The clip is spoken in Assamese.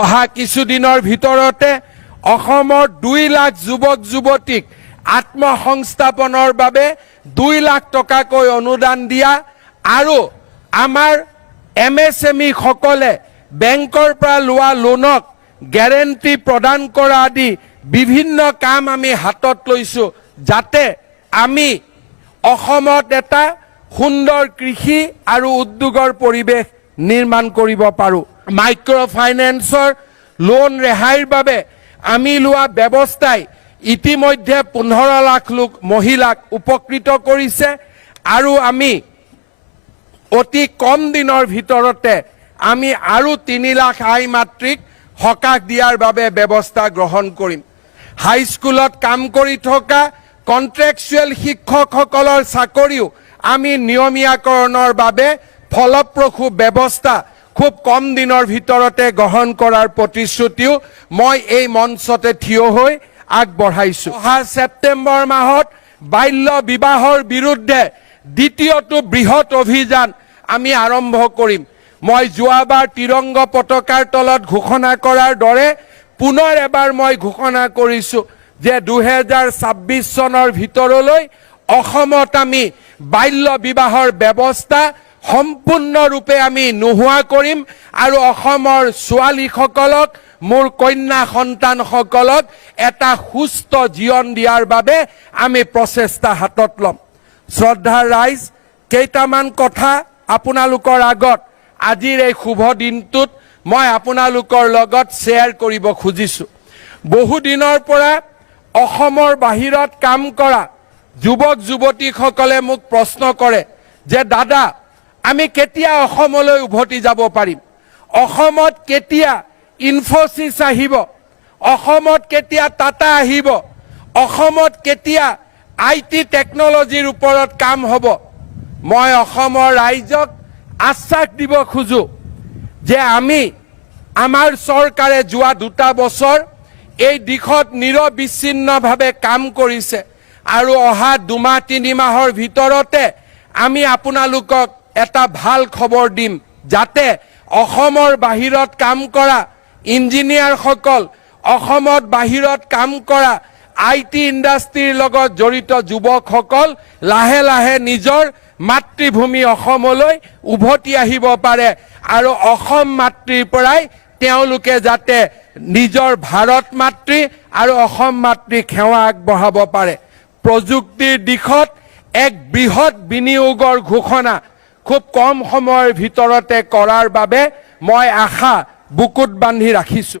অহা কিছুদিনৰ ভিতৰতে অসমৰ 2 লাখ যুৱক যুৱতীক আত্মসংস্থাপনৰ বাবে 2 লাখ টকাকৈ অনুদান দিয়া আৰু আমাৰ MSME সকলে বেংকৰ পৰা লোৱা লোনক গ্যাৰেণ্টি প্ৰদান কৰা আদি বিভিন্ন কাম আমি হাতত লৈছো যাতে আমি অসমত এটা সুন্দৰ কৃষি আৰু উদ্যোগৰ পৰিৱেশ নিৰ্মাণ কৰিব পাৰো। মাইক্ৰ ফাইনেন্সৰ লোন ৰেহাইৰ বাবে আমি লোৱা ব্যৱস্থাই ইতিমধ্যে 15 লাখ লোক মহিলাক উপকৃত কৰিছে আৰু আমি অতি কম দিনৰ ভিতৰতে আমি আৰু 3 লাখ আই মাতৃক সকাহ দিয়াৰ বাবে ব্যৱস্থা গ্ৰহণ কৰিম। হাইস্কুলত কাম কৰি থকা কন্ট্ৰেকচুৱেল শিক্ষকসকলৰ চাকৰিও আমি নিয়মীয়াকৰণৰ বাবে ফলপ্ৰসূ ব্যৱস্থা খুব কম দিনৰ ভিতৰতে গ্ৰহণ কৰাৰ প্ৰতিশ্ৰুতিও মই এই মঞ্চতে থিয় হৈ আগবঢ়াইছো। অহা ছেপ্টেম্বৰ মাহত বাল্য বিবাহৰ বিৰুদ্ধে দ্বিতীয়টো বৃহৎ অভিযান আমি আৰম্ভ কৰিম। মই যোৱাবাৰ তিৰংগ পতাকাৰ তলত ঘোষণা কৰাৰ দৰে পুনৰ এবাৰ মই ঘোষণা কৰিছো যে 2026 চনৰ ভিতৰলৈ অসমত আমি বাল্য বিবাহৰ ব্যৱস্থা সম্পূৰ্ণৰূপে আমি নোহোৱা কৰিম আৰু অসমৰ ছোৱালীসকলক মোৰ কন্যা সন্তানসকলক এটা সুস্থ জীৱন দিয়াৰ বাবে আমি প্ৰচেষ্টা হাতত ল'ম। শ্ৰদ্ধাৰ ৰাইজ, কেইটামান কথা আপোনালোকৰ আগত আজিৰ এই শুভ দিনটোত মই আপোনালোকৰ লগত শ্বেয়াৰ কৰিব খুজিছো। বহু দিনৰ পৰা অসমৰ বাহিৰত কাম কৰা যুৱক যুৱতীসকলে মোক প্ৰশ্ন কৰে যে দাদা আমি কেতিয়া অসমলৈ উভতি যাব পাৰিম, অসমত কেতিয়া ইনফোসিস আহিব, অসমত কেতিয়া টাটা আহিব, অসমত কেতিয়া IT টেকনলজিৰ ওপৰত কাম হ'ব। মই অসমৰ ৰাইজক আশ্বাস দিব খোজো যে আমি আমাৰ চৰকাৰে যোৱা 2 বছৰ এই দিশত নিৰবিচ্ছিন্নভাৱে কাম কৰিছে আৰু অহা 2-3 মাহৰ ভিতৰতে আমি আপোনালোকক এটা ভাল খবৰ দিম যাতে অসমৰ বাহিৰত কাম কৰা ইঞ্জিনিয়াৰসকল, অসমত বাহিৰত কাম কৰা IT ইণ্ডাষ্ট্ৰীৰ লগত জড়িত যুৱকসকল লাহে লাহে নিজৰ মাতৃভূমি অসমলৈ উভতি আহিব পাৰে আৰু অসম মাতৃৰ পৰাই তেওঁলোকে যাতে নিজৰ ভাৰত মাতৃ আৰু অসম মাতৃক সেৱা আগবঢ়াব পাৰে। প্ৰযুক্তিৰ দিশত এক বৃহৎ বিনিয়োগৰ ঘোষণা খুব কম সময়ৰ ভিতৰতে কৰাৰ বাবে মই আশা বুকুত বান্ধি ৰাখিছো।